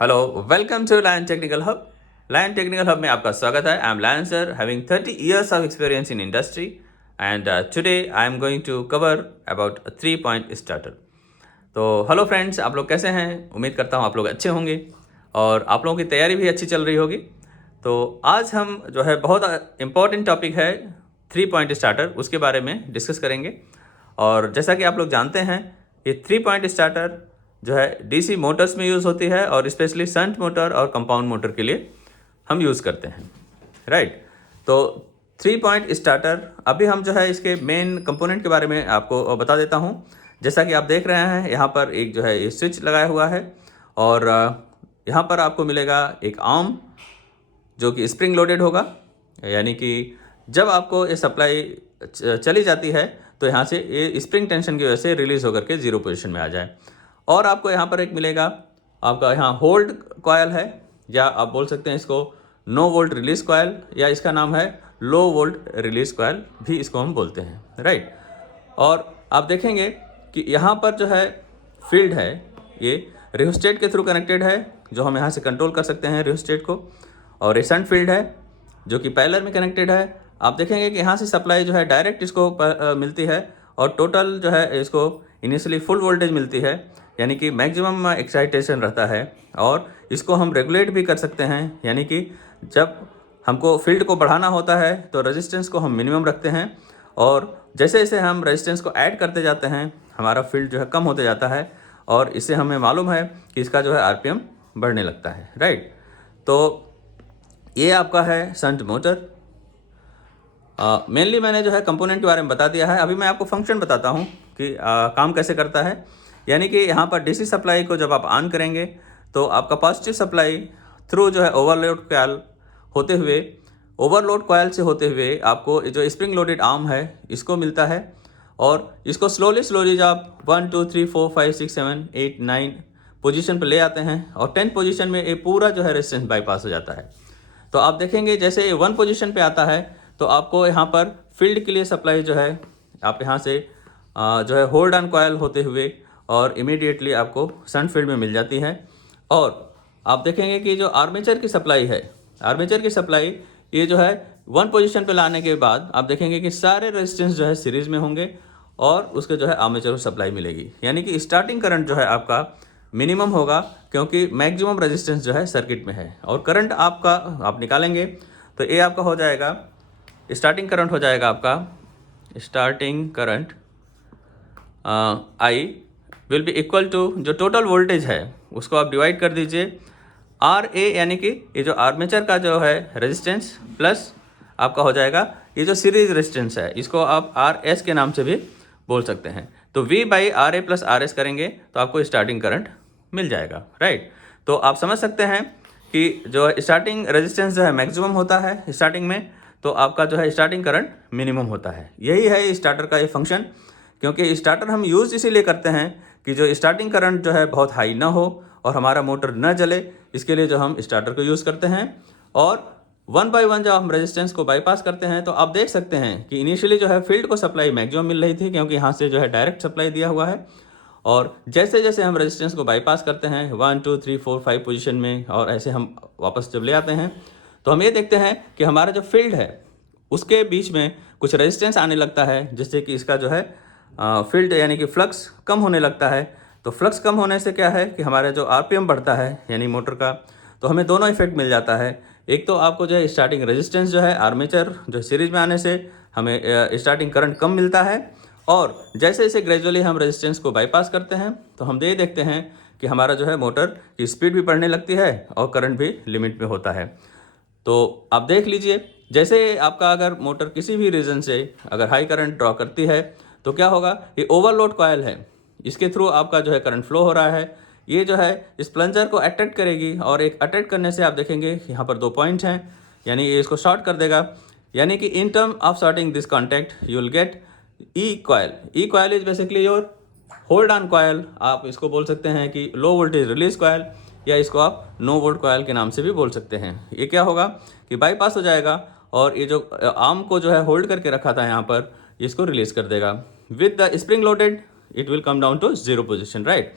Hello, welcome to Lion technical hub. Lion technical hub में आपका स्वागत है। I am Lion sir, having 30 years of experience in industry and today I am going to cover about a 3-point starter। तो hello friends, आप लोग कैसे हैं? उम्मीद करता हूँ आप लोग अच्छे होंगे और आप लोगों की तैयारी भी अच्छी चल रही होगी। तो आज हम जो है बहुत इम्पॉर्टेंट टॉपिक है 3-point स्टार्टर, उसके बारे में डिस्कस करेंगे। और जैसा कि आप लोग जानते हैं, ये 3-point स्टार्टर जो है डीसी मोटर्स में यूज़ होती है और स्पेशली शंट मोटर और कंपाउंड मोटर के लिए हम यूज़ करते हैं, राइट। तो 3-point स्टार्टर, अभी हम जो है इसके मेन कंपोनेंट के बारे में आपको बता देता हूँ। जैसा कि आप देख रहे हैं, यहाँ पर एक जो है ये स्विच लगाया हुआ है और यहाँ पर आपको मिलेगा एक आर्म जो कि स्प्रिंग लोडेड होगा, यानी कि जब आपको ये सप्लाई चली जाती है तो यहाँ से ये स्प्रिंग टेंशन की वजह से रिलीज़ होकर के जीरो पोजीशन में आ जाए। और आपको यहाँ पर एक मिलेगा, आपका यहाँ होल्ड कॉयल है, या आप बोल सकते हैं इसको नो वोल्ट रिलीज कॉयल, या इसका नाम है लो वोल्ट रिलीज कॉयल भी इसको हम बोलते हैं, राइट। और आप देखेंगे कि यहाँ पर जो है फील्ड है, ये रियोस्टेट के थ्रू कनेक्टेड है, जो हम यहाँ से कंट्रोल कर सकते हैं रियोस्टेट को। और ये शंट फील्ड है जो कि पैरेलल में कनेक्टेड है। आप देखेंगे कि यहाँ से सप्लाई जो है डायरेक्ट इसको मिलती है और टोटल जो है इसको इनिशियली फुल वोल्टेज मिलती है, यानी कि मैक्सिमम एक्साइटेशन रहता है। और इसको हम रेगुलेट भी कर सकते हैं, यानी कि जब हमको फील्ड को बढ़ाना होता है तो रेजिस्टेंस को हम मिनिमम रखते हैं, और जैसे जैसे हम रेजिस्टेंस को ऐड करते जाते हैं हमारा फील्ड जो है कम होते जाता है, और इससे हमें मालूम है कि इसका जो है आरपीएम बढ़ने लगता है, राइट। तो ये आपका है शंट मोटर। मेनली मैंने जो है कंपोनेंट के बारे में बता दिया है। अभी मैं आपको फंक्शन बताता हूँ कि काम कैसे करता है। यानी कि यहाँ पर डीसी सप्लाई को जब आप ऑन करेंगे तो आपका पॉजिटिव सप्लाई थ्रू जो है ओवरलोड कॉयल होते हुए, ओवरलोड कॉयल से होते हुए आपको जो स्प्रिंग लोडेड आर्म है इसको मिलता है, और इसको स्लोली जब आप 1 2 3 4 5 6 7 8 9 पोजीशन पर ले आते हैं और 10 पोजीशन में ये पूरा जो है रेजिस्टेंस बाईपास हो जाता है। तो आप देखेंगे जैसे 1 पोजीशन पे आता है तो आपको यहाँ पर फील्ड के लिए सप्लाई जो है आप यहाँ से जो है होल्ड ऑन कॉयल होते हुए और इमीडिएटली आपको शंट फील्ड में मिल जाती है। और आप देखेंगे कि जो आर्मेचर की सप्लाई है, आर्मेचर की सप्लाई ये जो है 1 पोजीशन पे लाने के बाद आप देखेंगे कि सारे रेजिस्टेंस जो है सीरीज में होंगे और उसके जो है आर्मेचर को सप्लाई मिलेगी, यानी कि स्टार्टिंग करंट जो है आपका मिनिमम होगा, क्योंकि मैक्सिमम रेजिस्टेंस जो है सर्किट में है। और करंट आपका आप निकालेंगे तो ये आपका हो जाएगा, स्टार्टिंग करंट हो जाएगा आपका, starting current I will be equal to जो टोटल वोल्टेज है उसको आप डिवाइड कर दीजिए आर ए, यानी कि ये जो आर्मेचर का जो है रेजिस्टेंस प्लस आपका हो जाएगा ये जो सीरीज रेजिस्टेंस है, इसको आप आर एस के नाम से भी बोल सकते हैं। तो V by R A plus R S करेंगे तो आपको स्टार्टिंग करंट मिल जाएगा, राइट। तो आप समझ सकते हैं कि जो स्टार्टिंग रेजिस्टेंस जो है मैक्सिमम होता है स्टार्टिंग में, तो आपका जो है स्टार्टिंग करंट मिनिमम होता है। यही है स्टार्टर का ये फंक्शन, क्योंकि स्टार्टर हम यूज़ इसीलिए करते हैं कि जो स्टार्टिंग करंट जो है बहुत हाई ना हो और हमारा मोटर न जले, इसके लिए जो हम स्टार्टर को यूज़ करते हैं। और 1 बाय 1 जब हम रेजिस्टेंस को बाईपास करते हैं तो आप देख सकते हैं कि इनिशियली जो है फील्ड को सप्लाई मैक्सिमम मिल रही थी, क्योंकि यहाँ से जो है डायरेक्ट सप्लाई दिया हुआ है। और जैसे जैसे हम रेजिस्टेंस को बाईपास करते हैं 1 2 3 4 5 पोजीशन में, और ऐसे हम वापस जब ले आते हैं तो हम ये देखते हैं कि हमारा जो फील्ड है उसके बीच में कुछ रेजिस्टेंस आने लगता है, जिससे कि इसका जो है फील्ड यानी कि फ्लक्स कम होने लगता है। तो फ्लक्स कम होने से क्या है कि हमारा जो आरपीएम बढ़ता है यानी मोटर का, तो हमें दोनों इफेक्ट मिल जाता है। एक तो आपको जो है स्टार्टिंग रेजिस्टेंस जो है आर्मेचर जो सीरीज में आने से हमें स्टार्टिंग करंट कम मिलता है, और जैसे जैसे ग्रेजुअली हम रेजिस्टेंस को बाईपास करते हैं तो हम ये देखते हैं कि हमारा जो है मोटर की स्पीड भी बढ़ने लगती है और करंट भी लिमिट में होता है। तो आप देख लीजिए, जैसे आपका अगर मोटर किसी भी रीज़न से अगर हाई करंट ड्रॉ करती है तो क्या होगा, ये ओवरलोड कॉयल है, इसके थ्रू आपका जो है करंट फ्लो हो रहा है, ये जो है इस प्लंजर को अट्रैक्ट करेगी, और एक अट्रैक्ट करने से आप देखेंगे यहाँ पर 2 पॉइंट हैं, यानी ये इसको शॉर्ट कर देगा। यानी कि in term of shorting this contact you will get E coil. E coil is basically your hold on coil, आप इसको बोल सकते हैं कि लो वोल्टेज रिलीज कॉयल, या इसको आप नो वोल्ट कॉयल के नाम से भी बोल सकते हैं। ये क्या होगा कि बाईपास हो जाएगा और ये जो आर्म को जो है होल्ड करके रखा था यहाँ पर, इसको रिलीज कर देगा। With the spring loaded it will come down to zero position, right,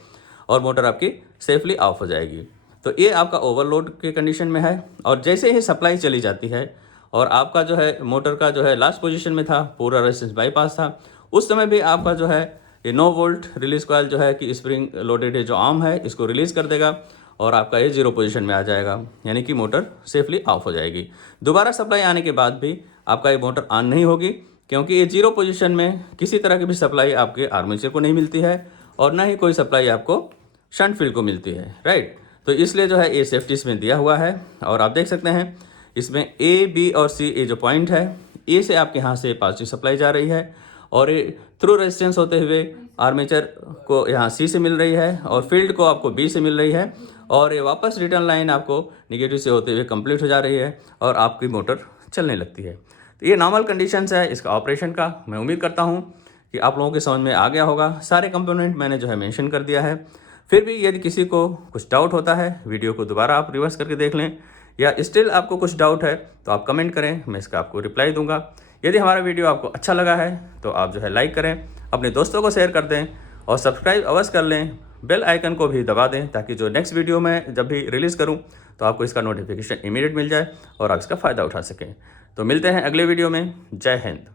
और मोटर आपकी सेफली ऑफ हो जाएगी। तो ये आपका ओवरलोड के कंडीशन में है। और जैसे ही सप्लाई चली जाती है और आपका जो है मोटर का जो है लास्ट पोजीशन में था, पूरा रेजिस्टेंस बाईपास था, उस समय भी आपका जो है ये 9 वोल्ट रिलीज कॉइल जो है कि स्प्रिंग लोडेड जो आर्म है इसको रिलीज़ कर देगा और आपका ये 0 पोजीशन में आ जाएगा, यानी कि मोटर सेफली ऑफ हो जाएगी। दोबारा सप्लाई आने के बाद भी आपका ये मोटर ऑन नहीं होगी, क्योंकि ये 0 पोजीशन में किसी तरह की भी सप्लाई आपके आर्मेचर को नहीं मिलती है और ना ही कोई सप्लाई आपको शंट फील्ड को मिलती है, राइट। तो इसलिए जो है ये सेफ्टी इसमें दिया हुआ है। और आप देख सकते हैं इसमें ए, बी और सी ये जो पॉइंट है, ए से आपके यहाँ से पॉजिटिव सप्लाई जा रही है और ये थ्रू रेजिस्टेंस होते हुए आर्मेचर को यहाँ सी से मिल रही है और फील्ड को आपको बी से मिल रही है और ये वापस रिटर्न लाइन आपको निगेटिव से होते हुए कंप्लीट हो जा रही है और आपकी मोटर चलने लगती है। तो ये नॉर्मल कंडीशंस है इसका ऑपरेशन का। मैं उम्मीद करता हूँ कि आप लोगों के समझ में आ गया होगा। सारे कंपोनेंट मैंने जो है मेंशन कर दिया है। फिर भी यदि किसी को कुछ डाउट होता है, वीडियो को दोबारा आप रिवर्स करके देख लें, या स्टिल आपको कुछ डाउट है तो आप कमेंट करें, मैं इसका आपको रिप्लाई दूंगा। यदि हमारा वीडियो आपको अच्छा लगा है तो आप जो है लाइक करें, अपने दोस्तों को शेयर कर दें और सब्सक्राइब अवश्य कर लें। बेल आइकन को भी दबा दें ताकि जो नेक्स्ट वीडियो में जब भी रिलीज़ करूं तो आपको इसका नोटिफिकेशन इमीडिएट मिल जाए और आप इसका फ़ायदा उठा सकें। तो मिलते हैं अगले वीडियो में। जय हिंद।